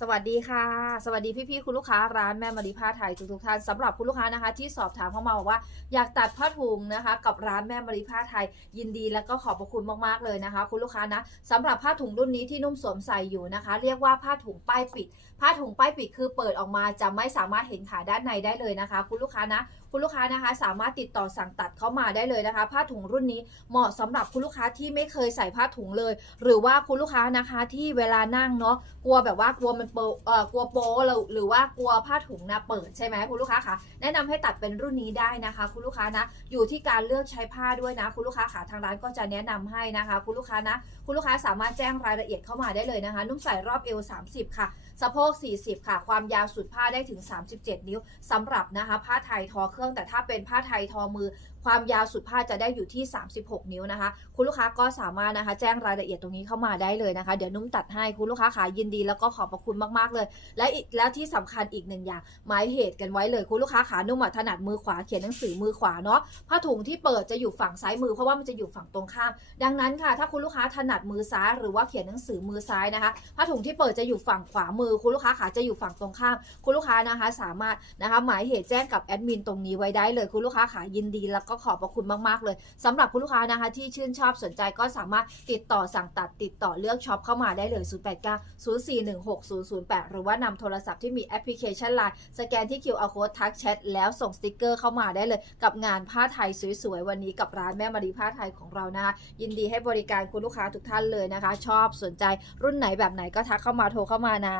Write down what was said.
สวัสดีค่ะ สวัสดีพี่ๆคุณลูกค้าร้านแม่มารีผ้าไทยทุกๆท่านสำหรับคุณลูกค้านะคะ ที่สอบถามเข้ามาบอกว่าอยากตัดผ้าถุงนะคะ กับร้านแม่มารีผ้าไทย ยินดีและก็ขอบพระคุณมากๆเลยนะคะ คุณลูกค้านะสำหรับผ้าถุงรุ่นนี้ที่นุ่มสวมใส่อยู่นะคะ เรียกว่าผ้าถุงป้ายปิด ผ้าถุงป้ายปิดคือเปิดออกมาจะไม่สามารถเห็นขาด้านในได้เลยนะคะ คุณลูกค้านะคุณลูกค้านะคะสามารถติดต่อสั่งตัดเข้ามาได้เลยนะคะ ผ้าถุงรุ่นนี้เหมาะสำหรับคุณลูกค้าที่ไม่เคยใส่ผ้าถุงเลย หรือว่าคุณลูกค้านะคะที่เวลานั่งเนาะกลัวแบบว่ากลัวมันโปเอ่อกลัวโป๊หรือหรือว่ากลัวผ้าถุงนะเปิดใช่ไหมคุณลูกค้าคะแนะนำให้ตัดเป็นรุ่นนี้ได้นะคะ คุณลูกค้านะอยู่ที่การเลือกใช้ผ้าด้วยนะ คุณลูกค้าขาทางร้านก็จะแนะนำให้นะคะ คุณลูกค้านะคุณลูกค้าสามารถแจ้งรายละเอียดเข้ามาได้เลยนะคะ นุ่มใส่รอบเอว 30 ค่ะสะโพก 40 ค่ะ ความยาวสุดผ้าได้ถึง 37 นิ้วสำหรับนะคะ ผ้าไทยทอเครื่อง แต่ถ้าเป็นผ้าไทยทอมือ ความยาวสุดผ้าจะได้อยู่ที่ 36 นิ้วนะคะ คุณลูกค้าก็สามารถนะคะ แจ้งรายละเอียดตรงนี้เข้ามาได้เลยนะคะ เดี๋ยวนุ่มตัดให้คุณลูกค้าขายินดีแล้วก็ขอบพระคุณมากๆเลย และอีกแล้วที่สำคัญอีกหนึ่งอย่างหมายเหตุกันไว้เลยคุณลูกค้าขานุ่มถนัดมือขวาเขียนหนังสือมือขวาเนาะผ้าถุงที่เปิดจะอยู่ฝั่งซ้ายมือเพราะว่ามันจะอยู่ฝั่งตรงข้าม ดังนั้นค่ะ ถ้าคุณลูกค้าถนัดมือซ้ายหรือว่าเขียนหนังสือมือซ้ายนะคะผ้าถุงที่เปิดจะอยู่ฝั่งขวามือ คุณลูกค้าขาจะอยู่ฝั่งตรงข้าม คุณลูกค้านะคะสามารถนะคะหมายเหตุแจ้งกับแอดมินตรงนี้ไว้ได้เลยคุณลูกค้าขายินดี แล้วก็ขอบพระคุณมากๆเลยสำหรับคุณลูกค้านะคะที่ชื่นชอบสนใจก็สามารถติดต่อสั่งตัดติดต่อเลือกช็อปเข้ามาได้เลย 089 0416 008 หรือว่านำโทรศัพท์ที่มีแอปพลิเคชัน Line สแกนที่ QR code ทักแชทแล้วส่งสติกเกอร์เข้ามาได้เลย กับงานผ้าไทยสวยๆ วันนี้กับร้านแม่มารีผ้าไทยของเรานะคะยินดีให้บริการคุณลูกค้าทุกท่านเลยนะคะ ชอบสนใจรุ่นไหนแบบไหนก็ทักเข้ามาโทรเข้ามานะ